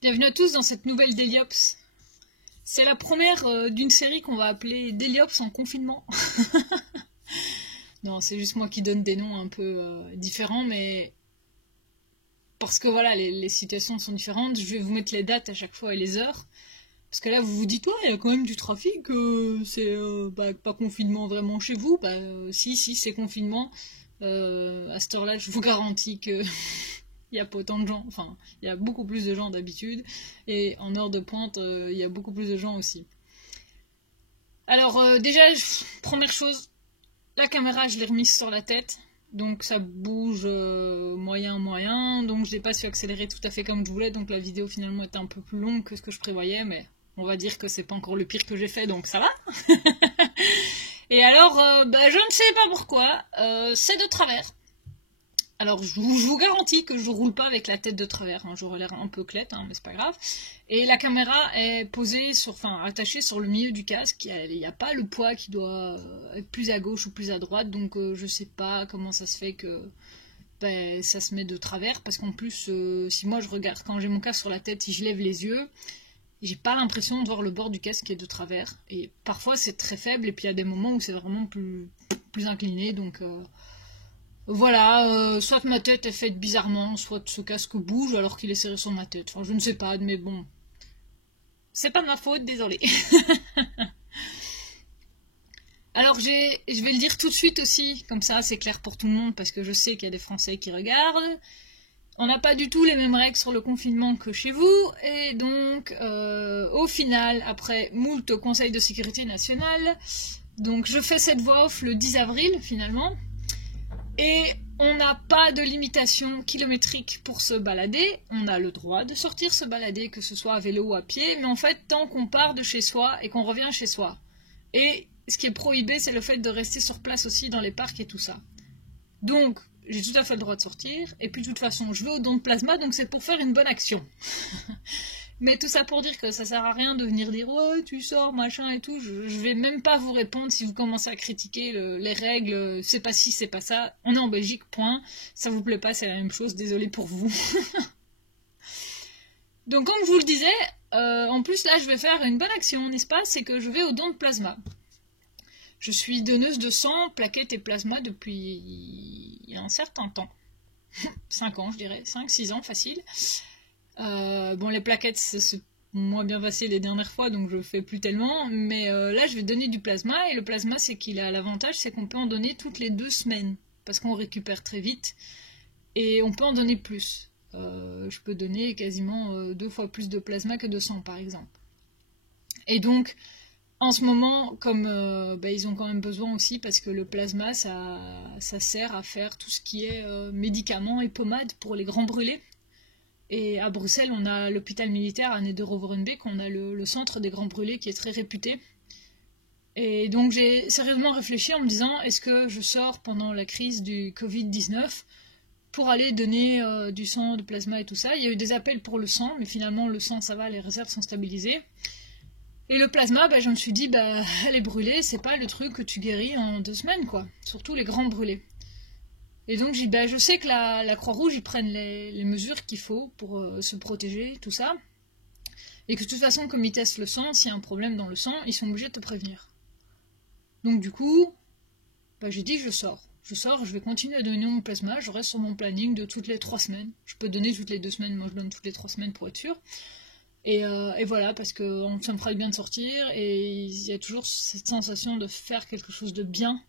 Bienvenue à tous dans cette nouvelle Dailyops. C'est la première d'une série qu'on va appeler Dailyops en confinement. Non, c'est juste moi qui donne des noms un peu différents, mais parce que voilà, les situations sont différentes. Je vais vous mettre les dates à chaque fois et les heures. Parce que là, vous vous dites, ouais, il y a quand même du trafic, c'est pas confinement vraiment chez vous. Si, c'est confinement. À cette heure-là, je vous garantis que il n'y a pas autant de gens. Enfin, il y a beaucoup plus de gens d'habitude. Et en heure de pointe, il y a beaucoup plus de gens aussi. Alors, déjà, première chose, la caméra, je l'ai remise sur la tête. Donc ça bouge moyen. Donc je n'ai pas su accélérer tout à fait comme je voulais. Donc la vidéo finalement était un peu plus longue que ce que je prévoyais. Mais on va dire que c'est pas encore le pire que j'ai fait. Donc ça va. Et alors, je ne sais pas pourquoi. C'est de travers. Alors je vous garantis que je roule pas avec la tête de travers. Hein. J'aurais l'air un peu clète, hein, mais c'est pas grave. Et la caméra est posée attachée sur le milieu du casque. Il n'y a pas le poids qui doit être plus à gauche ou plus à droite. Donc je sais pas comment ça se fait que ça se met de travers. Parce qu'en plus, si moi je regarde, quand j'ai mon casque sur la tête, si je lève les yeux, j'ai pas l'impression de voir le bord du casque qui est de travers. Et parfois c'est très faible et puis il y a des moments où c'est vraiment plus incliné. Donc voilà, soit ma tête est faite bizarrement, soit ce casque bouge alors qu'il est serré sur ma tête. Enfin, je ne sais pas, mais bon. C'est pas de ma faute, désolé. Alors, je vais le dire tout de suite aussi, comme ça c'est clair pour tout le monde, parce que je sais qu'il y a des Français qui regardent. On n'a pas du tout les mêmes règles sur le confinement que chez vous, et donc, au final, après moult Conseil de sécurité nationale, donc je fais cette voix off le 10 avril, finalement. Et on n'a pas de limitation kilométrique pour se balader. On a le droit de sortir se balader, que ce soit à vélo ou à pied. Mais en fait, tant qu'on part de chez soi et qu'on revient chez soi. Et ce qui est prohibé, c'est le fait de rester sur place aussi dans les parcs et tout ça. Donc, j'ai tout à fait le droit de sortir. Et puis, de toute façon, je vais au don de plasma, donc c'est pour faire une bonne action. Mais tout ça pour dire que ça sert à rien de venir dire « Ouais, tu sors, machin et tout ». Je vais même pas vous répondre si vous commencez à critiquer les règles, c'est pas ci, c'est pas ça. On est en Belgique, point. Ça vous plaît pas, c'est la même chose, désolé pour vous. Donc comme je vous le disais, en plus là je vais faire une bonne action, n'est-ce pas? C'est que je vais au don de plasma. Je suis donneuse de sang, plaquettes et plasma depuis un certain temps. 5 ans je dirais, 5-6 ans facile. Bon, les plaquettes, c'est moins bien passé les dernières fois, donc je fais plus tellement. Mais là, je vais donner du plasma. Et le plasma, c'est qu'il a l'avantage, c'est qu'on peut en donner toutes les 2 semaines. Parce qu'on récupère très vite. Et on peut en donner plus. Je peux donner quasiment 2 fois plus de plasma que de sang, par exemple. Et donc, en ce moment, comme ils ont quand même besoin aussi, parce que le plasma, ça sert à faire tout ce qui est médicaments et pommades pour les grands brûlés. Et à Bruxelles, on a l'hôpital militaire à Nederoverenbeek, on a le centre des grands brûlés qui est très réputé. Et donc j'ai sérieusement réfléchi en me disant, est-ce que je sors pendant la crise du Covid-19 pour aller donner du sang, du plasma et tout ça. Il y a eu des appels pour le sang, mais finalement le sang ça va, les réserves sont stabilisées. Et le plasma, je me suis dit, les brûlés, c'est pas le truc que tu guéris en 2 semaines, quoi. Surtout les grands brûlés. Et donc je sais que la Croix-Rouge, ils prennent les mesures qu'il faut pour se protéger, tout ça. Et que de toute façon, comme ils testent le sang, s'il y a un problème dans le sang, ils sont obligés de te prévenir. Donc du coup, j'ai dit je sors. Je sors, je vais continuer à donner mon plasma, je reste sur mon planning de toutes les 3 semaines. Je peux donner toutes les 2 semaines, moi je donne toutes les 3 semaines pour être sûr. Et voilà, parce que ça me fera bien de sortir, et il y a toujours cette sensation de faire quelque chose de bien.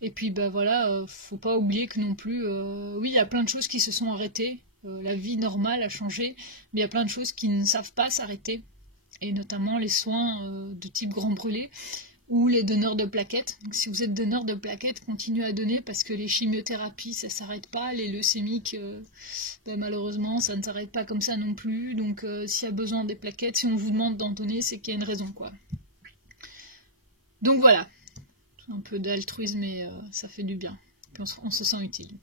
Et puis voilà, faut pas oublier que non plus, oui, il y a plein de choses qui se sont arrêtées, la vie normale a changé, mais il y a plein de choses qui ne savent pas s'arrêter, et notamment les soins de type grand brûlé, ou les donneurs de plaquettes. Donc si vous êtes donneur de plaquettes, continuez à donner, parce que les chimiothérapies, ça s'arrête pas, les leucémiques, malheureusement, ça ne s'arrête pas comme ça non plus, donc s'il y a besoin des plaquettes, si on vous demande d'en donner, c'est qu'il y a une raison, quoi. Donc voilà. Un peu d'altruisme et ça fait du bien. Puis on se sent utile.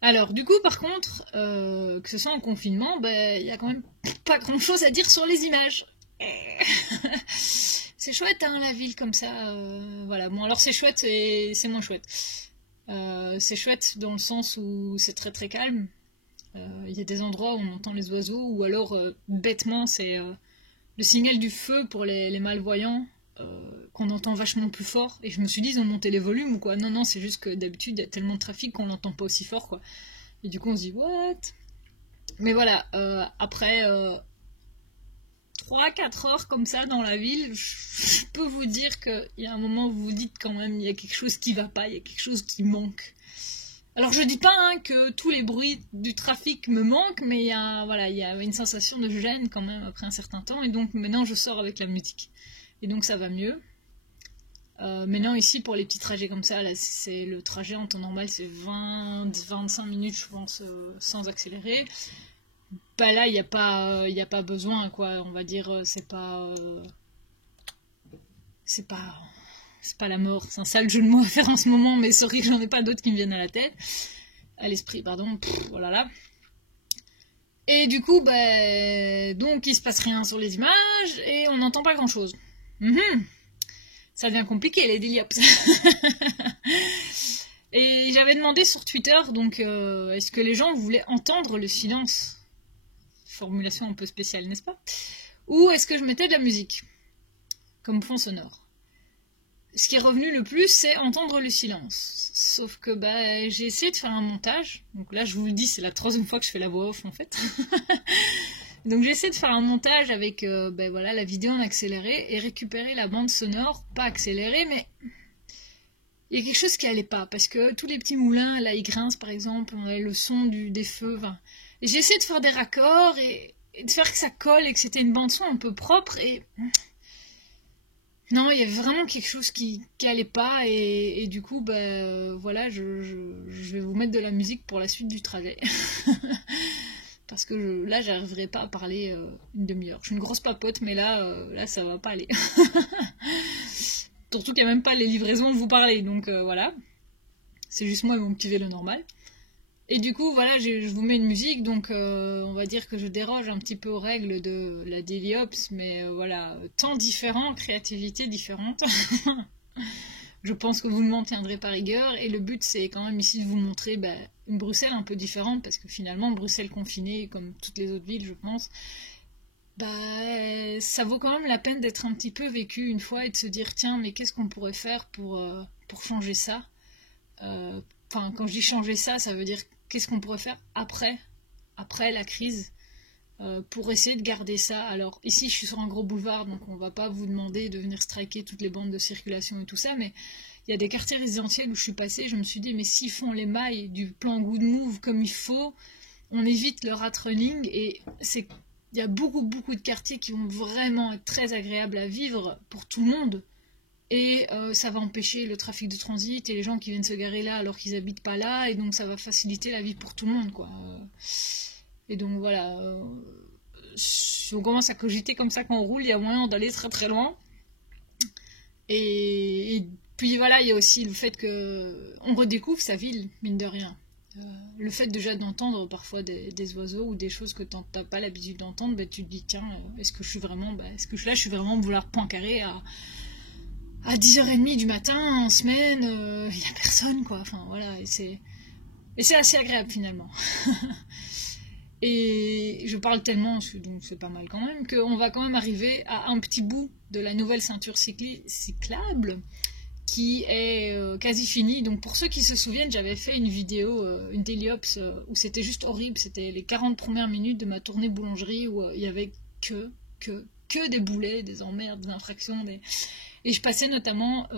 Alors, du coup, par contre, que ce soit en confinement, il y a quand même pas grand chose à dire sur les images. C'est chouette, hein, la ville comme ça. Voilà. Bon, alors c'est chouette et c'est moins chouette. C'est chouette dans le sens où c'est très très calme. Il y a des endroits où on entend les oiseaux, ou alors bêtement c'est le signal du feu pour les malvoyants qu'on entend vachement plus fort. Et je me suis dit ils ont monté les volumes ou quoi. Non non, c'est juste que d'habitude il y a tellement de trafic qu'on l'entend pas aussi fort quoi. Et du coup on se dit what. Mais voilà, après 3-4 heures comme ça dans la ville, je peux vous dire qu'il y a un moment où vous vous dites quand même il y a quelque chose qui va pas, il y a quelque chose qui manque. Alors je dis pas hein, que tous les bruits du trafic me manquent, mais il y a une sensation de gêne quand même après un certain temps, et donc maintenant je sors avec la musique. Et donc ça va mieux. Maintenant ici pour les petits trajets comme ça, là, c'est le trajet en temps normal c'est 20-25 minutes je pense sans accélérer. Bah là il n'y a pas besoin quoi, on va dire c'est pas la mort, c'est un sale jeu de mots à faire en ce moment, mais sorry, j'en ai pas d'autres qui me viennent à l'esprit, pardon, voilà là. Et du coup, donc il se passe rien sur les images et on n'entend pas grand chose. Ça devient compliqué les déliops. Et j'avais demandé sur Twitter, donc est-ce que les gens voulaient entendre le silence? Formulation un peu spéciale, n'est-ce pas? Ou est-ce que je mettais de la musique comme fond sonore? Ce qui est revenu le plus, c'est entendre le silence. Sauf que j'ai essayé de faire un montage. Donc là, je vous le dis, c'est la 3e fois que je fais la voix off, en fait. Donc j'ai essayé de faire un montage avec voilà, la vidéo en accéléré et récupérer la bande sonore, pas accélérée, mais il y a quelque chose qui allait pas. Parce que tous les petits moulins, là, ils grincent, par exemple, on avait le son des feux. Et j'ai essayé de faire des raccords et de faire que ça colle et que c'était une bande son un peu propre et... Non, il y avait vraiment quelque chose qui allait pas et du coup, voilà, je vais vous mettre de la musique pour la suite du trajet. Parce que là, j'arriverai pas à parler une demi-heure. Je suis une grosse papote, mais là, ça va pas aller. Surtout qu'il n'y a même pas les livraisons de vous parler, donc voilà. C'est juste moi et mon petit vélo normal. Et du coup, voilà, je vous mets une musique, donc on va dire que je déroge un petit peu aux règles de la Daily Ops, mais voilà, temps différent, créativité différente. Je pense que vous ne m'en tiendrez pas rigueur, et le but c'est quand même ici de vous montrer une Bruxelles un peu différente, parce que finalement, Bruxelles confinée, comme toutes les autres villes, je pense, ça vaut quand même la peine d'être un petit peu vécu une fois et de se dire, tiens, mais qu'est-ce qu'on pourrait faire pour changer ça? Enfin, quand je dis changer ça, ça veut dire qu'est-ce qu'on pourrait faire après la crise pour essayer de garder ça. Alors ici je suis sur un gros boulevard, donc on va pas vous demander de venir striker toutes les bandes de circulation et tout ça, mais il y a des quartiers résidentiels où je suis passée, je me suis dit mais s'ils font les mailles du plan Good Move comme il faut, on évite le rat running et il y a beaucoup de quartiers qui vont vraiment être très agréables à vivre pour tout le monde. Et ça va empêcher le trafic de transit et les gens qui viennent se garer là alors qu'ils habitent pas là, et donc ça va faciliter la vie pour tout le monde, quoi. Et donc voilà, si on commence à cogiter comme ça quand on roule, il y a moyen d'aller très très loin. Et puis voilà, il y a aussi le fait qu'on redécouvre sa ville, mine de rien. Le fait déjà d'entendre parfois des oiseaux ou des choses que tu n'as pas l'habitude d'entendre, tu te dis tiens, est-ce que je suis vraiment vouloir poincarrer à 10h30 du matin, en semaine, il n'y a personne, quoi. Enfin, voilà, et c'est assez agréable, finalement. Et je parle tellement, donc c'est pas mal quand même, qu'on va quand même arriver à un petit bout de la nouvelle ceinture cyclable, qui est quasi finie. Donc pour ceux qui se souviennent, j'avais fait une vidéo, une Daily Ops, où c'était juste horrible. C'était les 40 premières minutes de ma tournée boulangerie, où il y avait que des boulets, des emmerdes, des infractions, Et je passais notamment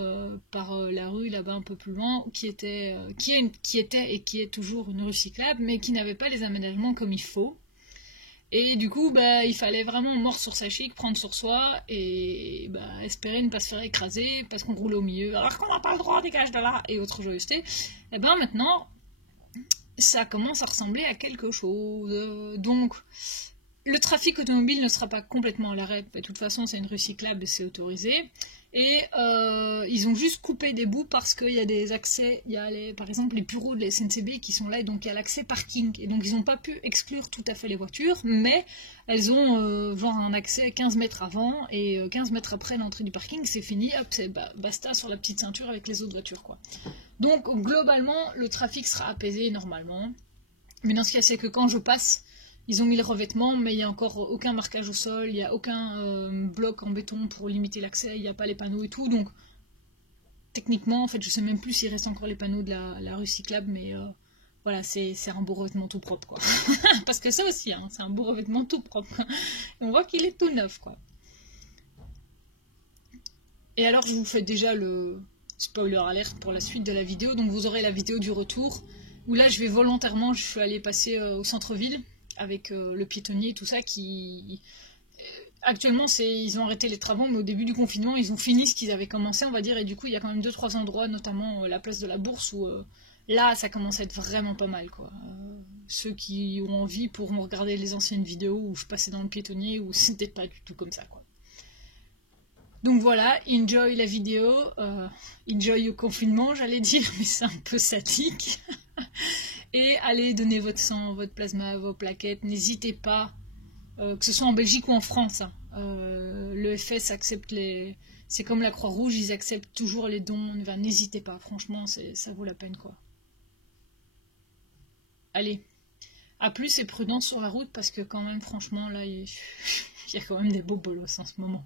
par la rue là-bas un peu plus loin, qui était et qui est toujours une rue cyclable, mais qui n'avait pas les aménagements comme il faut. Et du coup, il fallait vraiment mordre sur sa chic, prendre sur soi, et espérer ne pas se faire écraser, parce qu'on roule au milieu, alors qu'on n'a pas le droit, dégage de là, et autre joyeuseté. Et maintenant, ça commence à ressembler à quelque chose. Donc... Le trafic automobile ne sera pas complètement à l'arrêt. De toute façon, c'est une rue cyclable et c'est autorisé. Et ils ont juste coupé des bouts parce qu'il y a des accès. Il y a par exemple les bureaux de la SNCB qui sont là et donc il y a l'accès parking. Et donc ils n'ont pas pu exclure tout à fait les voitures, mais elles ont un accès 15 mètres avant et 15 mètres après l'entrée du parking, c'est fini. Hop, c'est basta sur la petite ceinture avec les autres voitures, quoi. Donc globalement, le trafic sera apaisé normalement. Mais dans ce cas, c'est que quand je passe, ils ont mis le revêtement, mais il n'y a encore aucun marquage au sol, il n'y a aucun bloc en béton pour limiter l'accès, il n'y a pas les panneaux et tout. Donc, techniquement, en fait, je sais même plus s'il reste encore les panneaux de la rue cyclable, mais voilà, c'est un beau revêtement tout propre, quoi. Parce que ça aussi, hein, c'est un beau revêtement tout propre. On voit qu'il est tout neuf, quoi. Et alors, je vous fais déjà le spoiler alert pour la suite de la vidéo. Donc, vous aurez la vidéo du retour, où là, je vais volontairement, je suis allée passer au centre-ville, avec le piétonnier et tout ça, qui... Actuellement, ils ont arrêté les travaux, mais au début du confinement, ils ont fini ce qu'ils avaient commencé, on va dire, et du coup, il y a quand même 2-3 endroits, notamment la place de la Bourse, où là, ça commence à être vraiment pas mal, quoi. Ceux qui ont envie pourront regarder les anciennes vidéos où je passais dans le piétonnier, où c'était pas du tout comme ça, quoi. Donc voilà, enjoy la vidéo, enjoy le confinement, j'allais dire, mais c'est un peu sadique. Et allez donner votre sang, votre plasma, vos plaquettes, n'hésitez pas. Que ce soit en Belgique ou en France, hein. Le FS accepte les... C'est comme la Croix-Rouge, ils acceptent toujours les dons. Enfin, n'hésitez pas, franchement, ça vaut la peine, quoi. Allez, à plus et prudence sur la route, parce que quand même, franchement, là, il y a quand même des beaux bolos en ce moment.